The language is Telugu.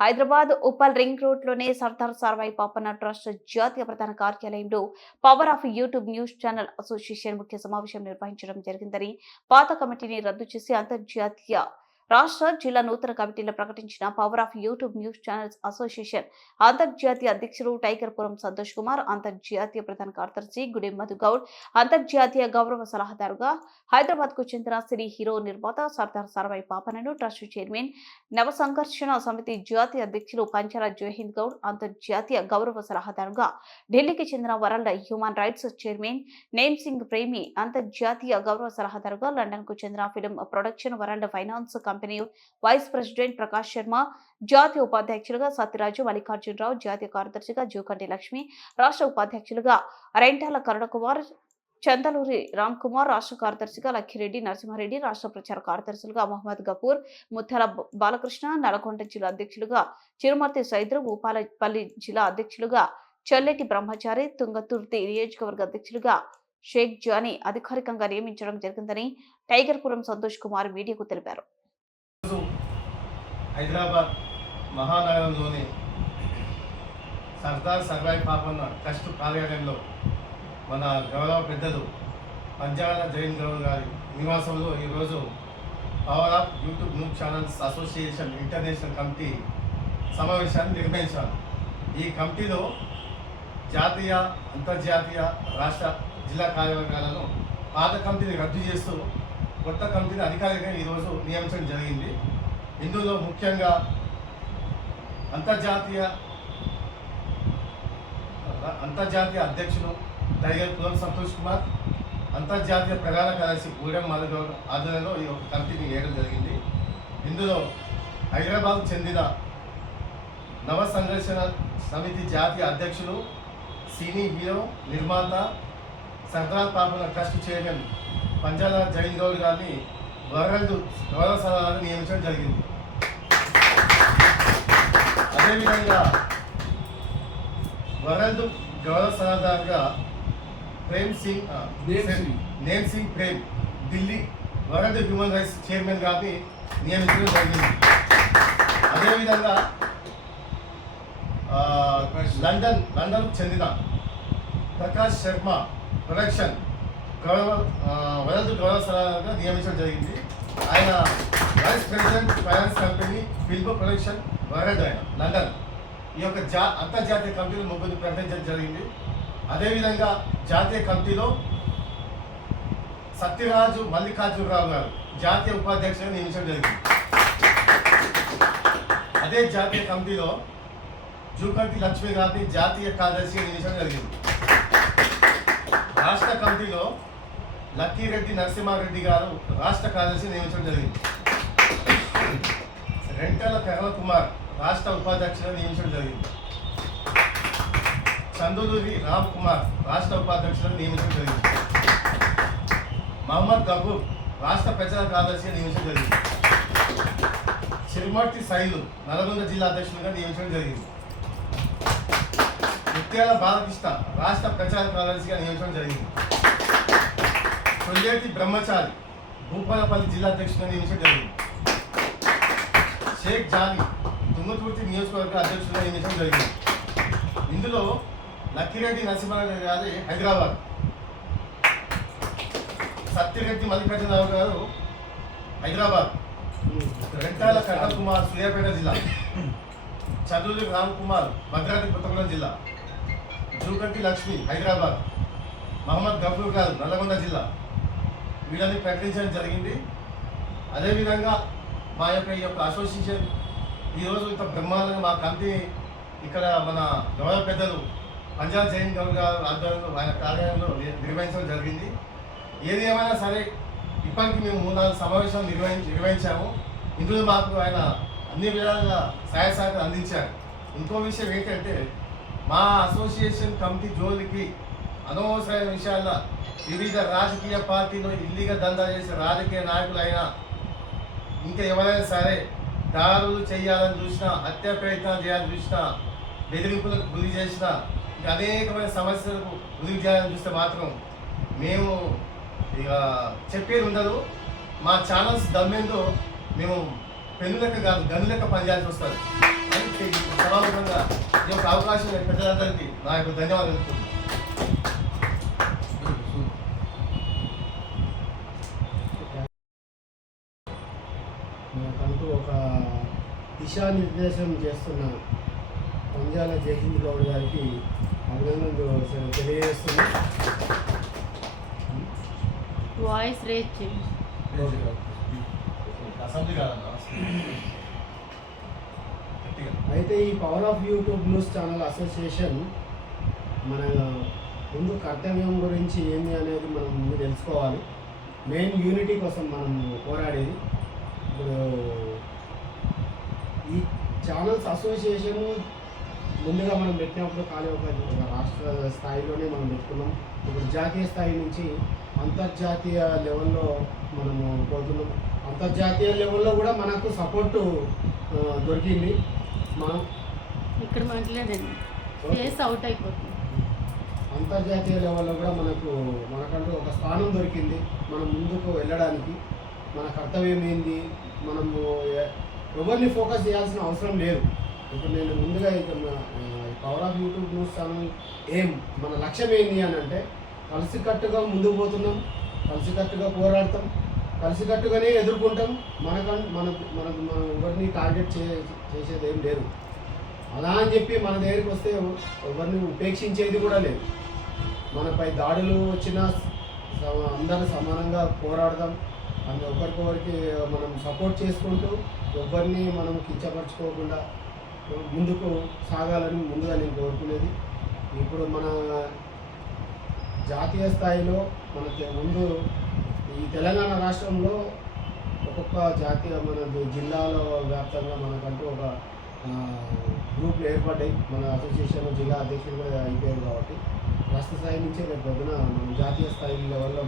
హైదరాబాద్ ఉప్పల్ రింగ్ రోడ్లోని సర్దార్ సర్వాయి పాపన్న ట్రస్ట్ జాతీయ ప్రధాన కార్యాలయంలో power of YouTube news channel association ముఖ్య సమావేశం నిర్వహించడం జరిగిందని, పాత కమిటీని రద్దు చేసి అంతర్జాతీయ రాష్ట్ర జిల్లా నూతన కమిటీలో ప్రకటించిన power of YouTube news channels association అంతర్జాతీయ అధ్యక్షుడు టైగర్పురం సంతోష్ కుమార్, అంతర్జాతీయ ప్రధాన కార్యదర్శి గుడి మధుగౌడ్, అంతర్జాతీయ గౌరవ సలహాదారుగా హైదరాబాద్ కు చెందిన సినీ హీరో నిర్మాత సర్దార్ సర్వాయి పాపన్నను, ట్రస్ట్ చైర్మన్ నవ సంఘర్షణ సమితి జాతీయ అధ్యక్షులు పంచాల జోహింద్ గౌడ్, అంతర్జాతీయ గౌరవ సలహాదారుగా ఢిల్లీకి చెందిన World human rights chairman Nem Singh Premi, అంతర్జాతీయ గౌరవ సలహాదారుగా లండన్ కు చెందిన film production world finance company vice president Prakash Sharma, జాతీయ ఉపాధ్యక్షులుగా సత్యరాజు మల్లికార్జునరావు, జాతీయ కార్యదర్శిగా జోకంటి లక్ష్మి, రాష్ట్ర ఉపాధ్యక్షులుగా రెంటాల కరుణకుమార్, చందలూరి రామ్ కుమార్, రాష్ట్ర కార్యదర్శిగా లక్కిరెడ్డి నరసింహారెడ్డి, రాష్ట్ర ప్రచార కార్యదర్శులుగా మహమ్మద్ గఫూర్, ముత్తాల బాలకృష్ణ, నల్గొండ జిల్లా అధ్యక్షులుగా చిరుమర్తి సైద్రు, భూపాలపల్లి జిల్లా అధ్యక్షులుగా చల్లెటి బ్రహ్మచారి, తుంగతుర్తి నియోజకవర్గ అధ్యక్షులుగా షేక్ జానీ అధికారికంగా నియమించడం జరిగిందని టైగర్పురం సంతోష్ కుమార్ మీడియాకు తెలిపారు. హైదరాబాద్ మహానగరంలోని సర్దార్ సర్వాయి పాపన్న ట్రస్ట్ కార్యాలయంలో మన గౌరవ పెద్దలు పంచాల జైన్ గౌడ్ గారి నివాసంలో ఈరోజు power of YouTube news channels association international committee సమావేశాన్ని నిర్వహించారు. ఈ కమిటీలో జాతీయ, అంతర్జాతీయ, రాష్ట్ర, జిల్లా కార్యవర్గాలను పాత కమిటీని రద్దు చేస్తూ కొత్త కమిటీని అధికారికంగా ఈరోజు నియమించడం జరిగింది. ఇందులో ముఖ్యంగా అంతర్జాతీయ అధ్యక్షులు టైగర్పురం సంతోష్ కుమార్, అంతర్జాతీయ ప్రధాన కార్యదర్శి గూడెం మధుగౌడ్ ఆధ్వర్యంలో ఈ ఒక కమిటీని వేయడం జరిగింది. ఇందులో హైదరాబాద్కు చెందిన నవ సంఘర్షణ సమితి జాతీయ అధ్యక్షులు, సినీ హీరో నిర్మాత సర్దార్ పాపన్న ట్రస్ట్ చైర్మన్ పంచాల జైన్ గౌడ్ గారిని వరల్డ్ గౌరవ సలహాదారుగా నియమించడం జరిగింది. అదేవిధంగా వరల్డ్ గౌరవ సలహాదారుగా Nem Singh Prem Delhi world human rights chairman గారిని నియమించడం జరిగింది. అదేవిధంగా లండన్ చెందిన ప్రకాష్ శర్మ ప్రొడక్షన్ వరల్డ్ గౌరవ సలహాదారుగా నియమించడం జరిగింది. ఆయన vice president finance company film production world, ఆయన లండన్. ఈ యొక్క అంతర్జాతీయ కమిటీలో ముగ్గురిని ప్రకటించడం జరిగింది. అదేవిధంగా జాతీయ కమిటీలో సత్యరాజు మల్లికార్జునరావు గారు జాతీయ ఉపాధ్యక్షుడిగా నియమించడం జరిగింది. అదే జాతీయ కమిటీలో జూకంటి లక్ష్మి గారిని జాతీయ కార్యదర్శిగా నియమించడం జరిగింది. రాష్ట్ర కమిటీలో లక్కిరెడ్డి నరసింహారెడ్డి గారు రాష్ట్ర కార్యదర్శి నియమించడం జరిగింది. రెంటాల కరుణకుమార్ రాష్ట్ర ఉపాధ్యక్షులుగా నియమించడం జరిగింది. చందలూరి రామ్ కుమార్ రాష్ట్ర ఉపాధ్యక్షులుగా నియమించడం జరిగింది. మహమ్మద్ గఫూర్ రాష్ట్ర ప్రచార కార్యదర్శిగా నియమించడం జరిగింది. చిరుమర్తి సైలు నల్గొండ జిల్లా అధ్యక్షులుగా నియమించడం జరిగింది. ముత్యాల బాలకృష్ణ రాష్ట్ర ప్రచార కార్యదర్శిగా నియమించడం జరిగింది. చల్లెటి బ్రహ్మచారి భూపాలపల్లి జిల్లా అధ్యక్షుడిగా నియమించడం జరిగింది. షేక్ జానీ తుంగతుర్తి నియోజకవర్గ అధ్యక్షుడిగా నియమించడం జరిగింది. ఇందులో లక్కిరెడ్డి నరసింహారెడ్డి గారి హైదరాబాద్, సత్యరెడ్డి మల్లికార్జునరావు గారు హైదరాబాద్, రెంటాల కరుణకుమార్ సూర్యాపేట జిల్లా, చందూరి రామ్ కుమార్ భద్రాద్రి కొత్తగూడెం జిల్లా, జూకంటి లక్ష్మి హైదరాబాద్, మహమ్మద్ గఫూర్ గారు నల్గొండ జిల్లా, వీళ్ళని ప్రకటించడం జరిగింది. అదేవిధంగా ఈ యొక్క అసోసియేషన్ ఈరోజు ఇంత బ్రహ్మాండంగా మా కమిటీ ఇక్కడ మన గౌరవ పెద్దలు పంచాల జైన్ గౌడ్ గారు ఆధ్వర్యంలో ఆయన కార్యాలయంలో నిర్వహించడం జరిగింది. ఏది ఏమైనా సరే ఇప్పటికి మేము 3-4 సమావేశాలు నిర్వహించాము. ఇందులో మాకు ఆయన అన్ని విధాలుగా సహాయ సహకారం అందించారు. ఇంకో విషయం ఏంటంటే, మా అసోసియేషన్ కమిటీ జోలికి అనవసరమైన విషయాల్లో వివిధ రాజకీయ పార్టీలు ఇల్లీగల్ దందా చేసే రాజకీయ నాయకులైనా, ఇంకా ఎవరైనా సరే దాడులు చేయాలని చూసినా, హత్య ప్రయత్నాలు చేయాలని చూసినా, బెదిరింపులకు గురి చేసినా, ఇంకా అనేకమైన సమస్యలకు గురి చేయాలని చూస్తే మాత్రం మేము ఇక చెప్పేది ఉండదు. మా ఛానల్స్ దమ్మేందో మేము పెన్ను లెక్క కాదు, గన్ను లెక్క పనిచేయాల్సి వస్తుంది. ఈ యొక్క అవకాశం పెద్దలందరికీ నా యొక్క ధన్యవాదాలు తెలుపుతున్నాను. మనకంటూ ఒక దిశానిర్దేశం చేస్తున్న పంజాల జయహింద్ గౌడ్ గారికి అభినందనలు తెలియజేస్తున్నా. వాయిస్ రేజ్ చేయండి. అసెంబ్లీ కాదన్నా గట్టిగా. అయితే ఈ power of YouTube news channel association మన ముందు కర్తవ్యం గురించి ఏంది అనేది మనం ముందు తెలుసుకోవాలి. మెయిన్ యూనిటీ కోసం మనం పోరాడేది. ఇప్పుడు ఈ ఛానల్స్ అసోసియేషన్ ముందుగా మనం పెట్టినప్పుడు ఖాళీ ఒక రాష్ట్ర స్థాయిలోనే మనం పెట్టుకున్నాం. ఇప్పుడు జాతీయ స్థాయి నుంచి అంతర్జాతీయ లెవెల్లో మనము పోతున్నాం. అంతర్జాతీయ లెవెల్లో కూడా మనకు సపోర్టు దొరికింది. మనం ఇక్కడ మాట్లాడండి, ఫేస్ అవుట్ అయిపోతుంది. అంతర్జాతీయ లెవెల్లో కూడా మనకంటూ ఒక స్థానం దొరికింది. మనం ముందుకు వెళ్ళడానికి మన కర్తవ్యం ఏంది, మనము ఎవరిని ఫోకస్ చేయాల్సిన అవసరం లేదు. ఇప్పుడు నేను ముందుగా power of YouTube news channel మన లక్ష్యం ఏంది అని అంటే కలిసికట్టుగా ముందుకు పోతున్నాం, కలిసికట్టుగా పోరాడతాం, కలిసికట్టుగానే ఎదుర్కొంటాం. మనం ఎవరిని టార్గెట్ చేసేది ఏం లేదు. అలా అని చెప్పి మన దగ్గరికి వస్తే ఎవరిని ఉపేక్షించేది కూడా లేదు. మనపై దాడులు వచ్చినా అందరూ సమానంగా పోరాడదాం. ఒకరికొకరికి మనం సపోర్ట్ చేసుకుంటూ ఎవరిని మనం కించపరచుకోకుండా ముందుకు సాగాలని ముందుగా నేను కోరుకునేది. ఇప్పుడు మన జాతీయ స్థాయిలో మనకి ముందు ఈ తెలంగాణ రాష్ట్రంలో ఒక్కొక్క మన జిల్లాలో వ్యాప్తంగా మనకంటూ ఒక గ్రూపులు ఏర్పడ్డాయి. మన అసోసియేషన్ జిల్లా అధ్యక్షులు కూడా అయిపోయారు కాబట్టి రాష్ట్ర స్థాయి నుంచే రేపు పొద్దున మనం జాతీయ స్థాయి లెవెల్లో